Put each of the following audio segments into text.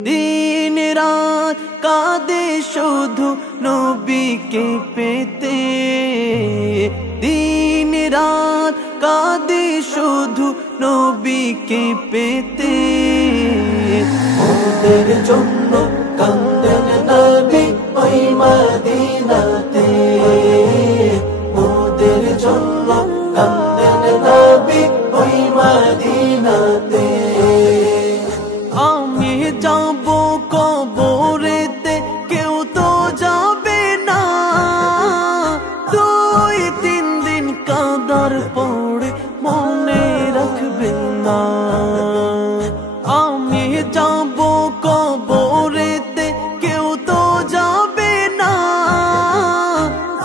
दिन रात कादे शुधु नबी के पेते, दिन रात कादे शुधु नबी के पेते। ওদের জন্য কান্দেন নবী ওই মদিনাতে, ওদের জন্য কান্দেন নবী ওই মদিনাতে। আমি যাব কবরেতে কেউ তো যাবে না, 2-3 দিন কাদার পড়ে মনে রাখবেন না। আমি যাব কবরেতে কেউ তো যাবে না,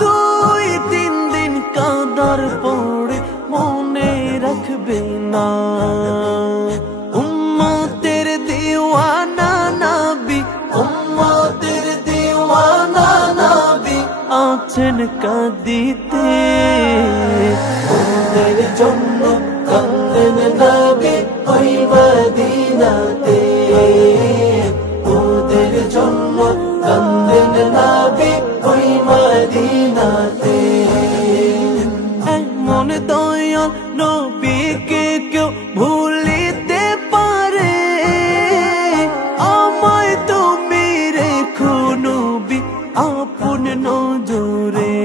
2-3 দিন কাদার পড়ে মনে রাখবেন না। উম্মতের দিওয়ানা নবী, উম্মতের দিওয়ানা নবী আছেন কাঁদিতে। ওদের জন্য কান্দেন নবী ওই মদিনাতে, ওদের জন্য কান্দেন নবী ওই মদিনাতে। এমন দয়াল নবীকে কেউ ভুলিতে পারে, আমায় তুমি রেখো নবী আপন নজরে।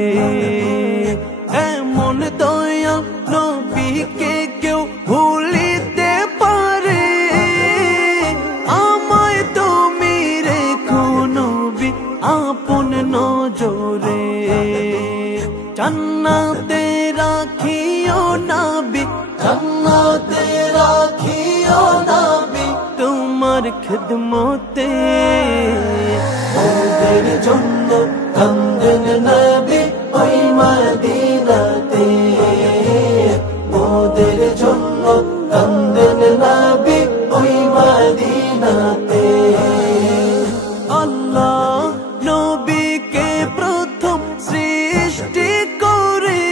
এমন দয়াল নবীকে কেউ ভুলিতে পারে, আমায় তুমি রেখো নবী আপন নজরে। জান্নাতে রাখিও নবী, জান্নাতে রাখিও নবী তোমার খিদমতে। ওদের জন্য কান্দেন নবী ওই মদিনাতে, ওদের জন্য কান্দেন নবী ওই মদিনাতে। আল্লাহ নবীকে প্রথম সৃষ্টি করে,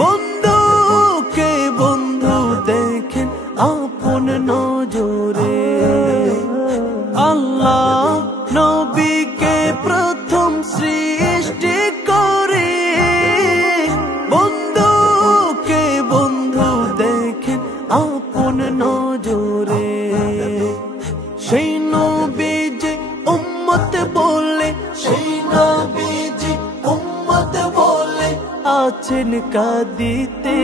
বন্ধুকে বন্ধু দেখেন আপন নজরে। আল্লাহ নবীকে প্রথম সৃষ্টি করে, বন্ধুকে বন্ধু দেখেন আপন নজরে। সেই নবী যে উম্মত বলে, সেই নবীজি উম্মত বলে আছেন কাঁদিতে।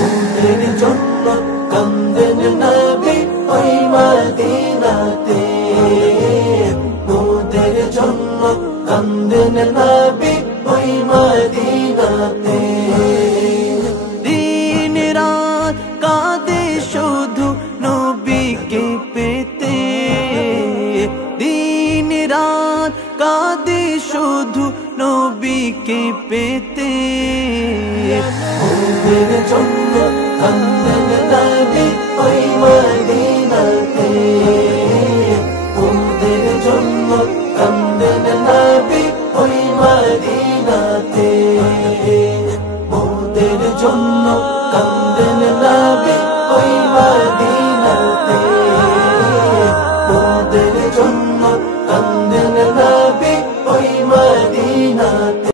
ওদের জন্য কান্দেন নবী ওই মদিনাতে, ওদের জন্য কান্দেন নবী ওই মদিনাতে। দিন রাত কাঁদে শুধু নবীকে পেতে, দিন রাত কাঁদে শুধু নবীকে পেতে। ওদের জন্য কান্দেন নবী ওই মদিনাতে, ওদের জন্য কান্দেন নবী ওই মদিনাতে, ওদের জন্য কান্দেন